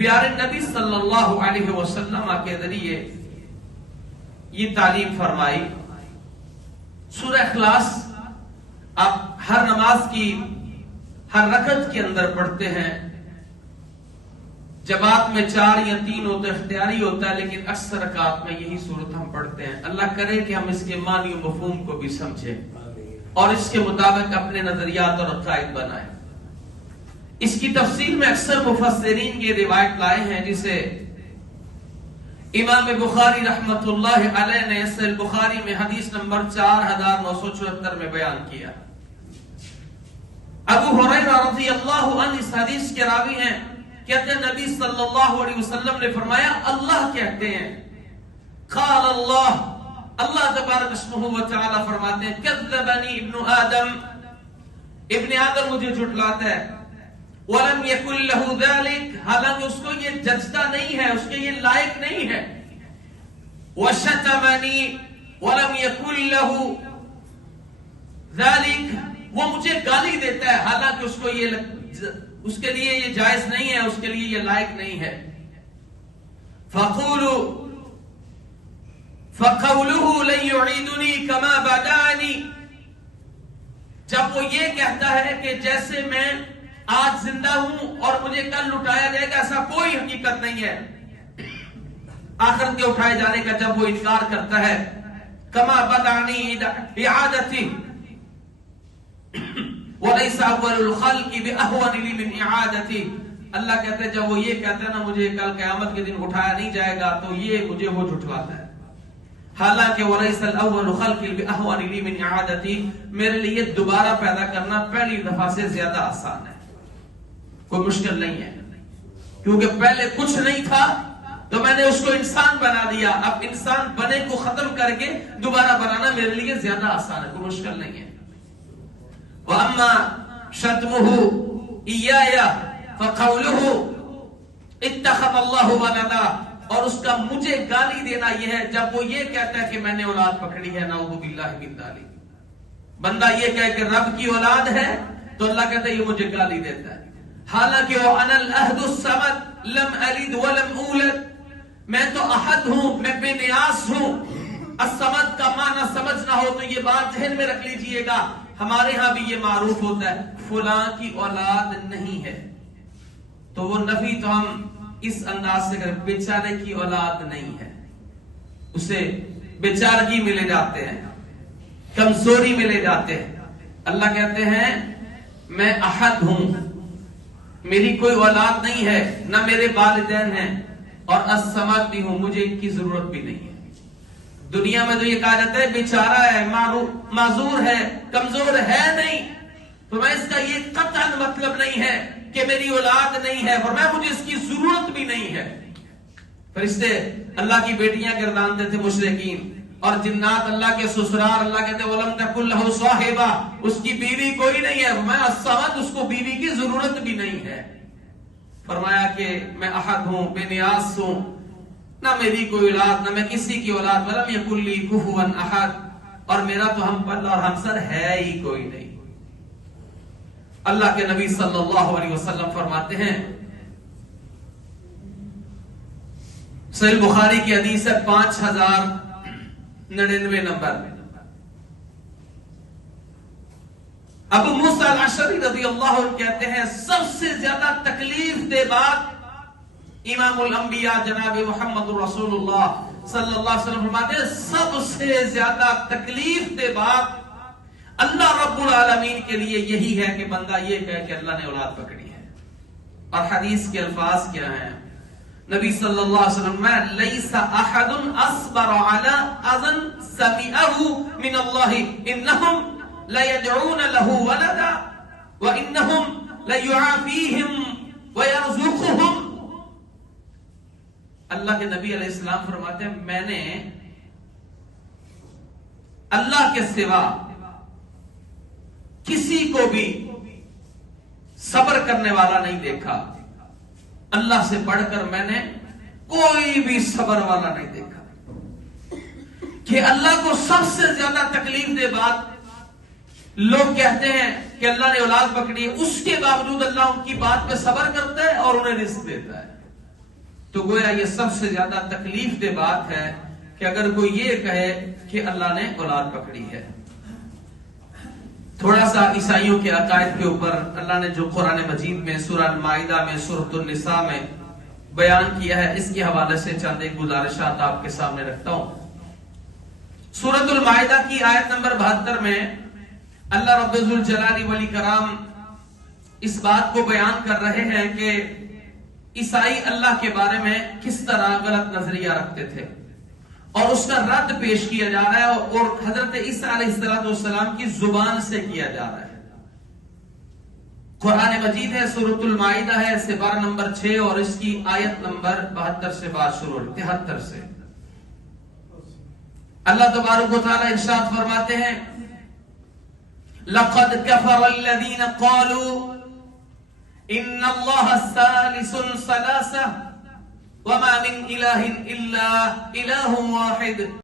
پیارے نبی صلی اللہ علیہ وسلم کے ذریعے یہ تعلیم فرمائی. سورہ اخلاص آپ ہر نماز کی ہر رکعت کے اندر پڑھتے ہیں. جماعت میں 4 یا 3 ہو تو اختیاری ہوتا ہے، لیکن اکثر رکعات میں یہی صورت ہم پڑھتے ہیں. اللہ کرے کہ ہم اس کے معنی و مفہوم کو بھی سمجھیں اور اس کے مطابق اپنے نظریات اور عقائد بنائیں. اس کی تفسیر میں اکثر مفسرین یہ روایت لائے ہیں جسے امام بخاری رحمت اللہ علیہ نے صحیح بخاری میں حدیث نمبر 4974 میں بیان کیا. ابو ہریرہ رضی اللہ عنہ اس حدیث کے راوی ہیں. کہتے ہیں نبی صلی اللہ علیہ وسلم نے فرمایا اللہ کہتے ہیں قال اللہ تبارک اسمہ و تعالی فرماتے ہیں کذبنی ابن آدم، ابن آدم مجھے جھٹلاتا ہے. وَلَمْ يَكُنْ لَهُ ذَلِكَ، حالانکہ اس کو یہ جچتا نہیں ہے، اس کے یہ لائق نہیں ہے. وَشَتَمَنِي وَلَمْ يَكُنْ لَهُ ذَلِكَ، وہ مجھے گالی دیتا ہے حالانکہ اس کے لیے یہ جائز نہیں ہے، اس کے لیے یہ لائق نہیں ہے. فَقَوْلُهُ لَن يُعِيدُنِي كَمَا بَدَانِي، جب وہ یہ کہتا ہے کہ جیسے میں آج زندہ ہوں اور مجھے کل اٹھایا جائے گا، ایسا کوئی حقیقت نہیں ہے. آخرت کے اٹھائے جانے کا جب وہ انکار کرتا ہے کما بدانی اعادتی ولیس اول الخلق باهون لي من اعادتی، اللہ کہتے ہیں جب وہ یہ کہتا ہے نا مجھے کل قیامت کے دن اٹھایا نہیں جائے گا تو یہ مجھے وہ جھٹلاتا ہے. حالانکہ ولیس الاول خلق باهون لي من اعادتی، میرے لیے دوبارہ پیدا کرنا پہلی دفعہ سے زیادہ آسان ہے، کوئی مشکل نہیں ہے. کیونکہ پہلے کچھ نہیں تھا تو میں نے اس کو انسان بنا دیا، اب انسان بنے کو ختم کر کے دوبارہ بنانا میرے لیے زیادہ آسان ہے، کوئی مشکل نہیں ہے. وَأَمَّا شَتْمُهُ إِيَّايَ فَقَوْلُهُ اتَّخَذَ اللَّهُ وَلَدًا، اور اس کا مجھے گالی دینا یہ ہے جب وہ یہ کہتا ہے کہ میں نے اولاد پکڑی ہے. نعوذ باللہ من ذالک، بندہ یہ کہے کہ رب کی اولاد ہے تو اللہ کہتا ہے یہ مجھے گالی دیتا ہے. حالانکہ وہ انا الاحد الصمد لم الد ولم اولد، میں تو احد ہوں، میں بے نیاز ہوں. الصمد کا معنی سمجھنا ہو تو یہ بات ذہن میں رکھ لیجئے گا. ہمارے ہاں بھی یہ معروف ہوتا ہے فلاں کی اولاد نہیں ہے تو وہ نفی تو ہم اس انداز سے کریں بیچارے کی اولاد نہیں ہے، اسے بیچارگی میں لے جاتے ہیں، کمزوری میں لے جاتے ہیں. اللہ کہتے ہیں میں احد ہوں، میری کوئی اولاد نہیں ہے، نہ میرے والدین ہیں، اور الصمد بھی ہوں، مجھے ان کی ضرورت بھی نہیں ہے. دنیا میں تو یہ کہا جاتا ہے بیچارہ ہے، معذور ہے، کمزور ہے نہیں، تو میں اس کا یہ قطعاً مطلب نہیں ہے کہ میری اولاد نہیں ہے اور مجھے اس کی ضرورت بھی نہیں ہے. فرشتے اللہ کی بیٹیاں گردانتے تھے مشرکین، اور جنات اللہ کے سسرال، اللہ کہتے ہیں وَلَمْ تَكُنْ لَهُ صَاحِبَةٌ، اس کی بیوی کوئی نہیں ہے. میں الصمد، اس کو بیوی کی ضرورت بھی نہیں ہے. فرمایا کہ میں احد ہوں، بے نیاز ہوں، نہ میری کوئی اولاد، نہ میں کسی کی اولاد. وَلَمْ يَكُنْ لِي كُفُوًا أَحَدٌ، اور میرا تو ہم پل اور ہمسر ہے ہی کوئی نہیں. اللہ کے نبی صلی اللہ علیہ وسلم فرماتے ہیں، صحیح بخاری کی حدیث ہے 5099 نمبر، ابو موسیٰ الاشعری رضی اللہ عنہ کہتے ہیں سب سے زیادہ تکلیف دہ بات امام الانبیاء جناب محمد رسول اللہ صلی اللہ علیہ وسلم فرماتے ہیں سب سے زیادہ تکلیف دہ بات اللہ رب العالمین کے لیے یہی ہے کہ بندہ یہ کہے کہ اللہ نے اولاد پکڑی ہے. اور حدیث کے الفاظ کیا ہیں؟ نبی صلی اللہ علیہ وسلم میں لیس احد اصبر علی اذن سمعه من اللہ انہم لیدعون له ولدا وانہم لیعافیہم ویرزقہم. اللہ کے نبی علیہ السلام فرماتے ہیں میں نے اللہ کے سوا کسی کو بھی صبر کرنے والا نہیں دیکھا، اللہ سے بڑھ کر میں نے کوئی بھی صبر والا نہیں دیکھا. کہ اللہ کو سب سے زیادہ تکلیف دے بات لوگ کہتے ہیں کہ اللہ نے اولاد پکڑی ہے، اس کے باوجود اللہ ان کی بات پہ صبر کرتا ہے اور انہیں رزق دیتا ہے. تو گویا یہ سب سے زیادہ تکلیف دہ بات ہے کہ اگر کوئی یہ کہے کہ اللہ نے اولاد پکڑی ہے. تھوڑا سا عیسائیوں کے عقائد کے اوپر اللہ نے جو قرآن مجید میں سورہ المائدہ میں سورۃ النساء میں بیان کیا ہے، اس کے حوالے سے چند ایک گزارشات آپ کے سامنے رکھتا ہوں. سورۃ المائدہ کی آیت نمبر 72 میں اللہ رب ذوالجلال والاکرام اس بات کو بیان کر رہے ہیں کہ عیسائی اللہ کے بارے میں کس طرح غلط نظریہ رکھتے تھے، اور اس کا رد پیش کیا جا رہا ہے، اور حضرت عیسیٰ علیہ السلام کی زبان سے کیا جا رہا ہے. قرآن مجید ہے، سورۃ المائدہ ہے، سپارہ نمبر 6 اور اس کی آیت نمبر 72 سے بات شروع ہوتی ہے، 73 سے. اللہ تبارک و تعالی ارشاد فرماتے ہیں لَقَدْ كَفَرَ الَّذِينَ قَالُوا إِنَّ اللَّهَ ثَالِثٌ ثَلَاثَةٌ وَمَا مِنْ إِلَٰهٍ إِلَّا إِلَٰهٌ وَاحِدٌ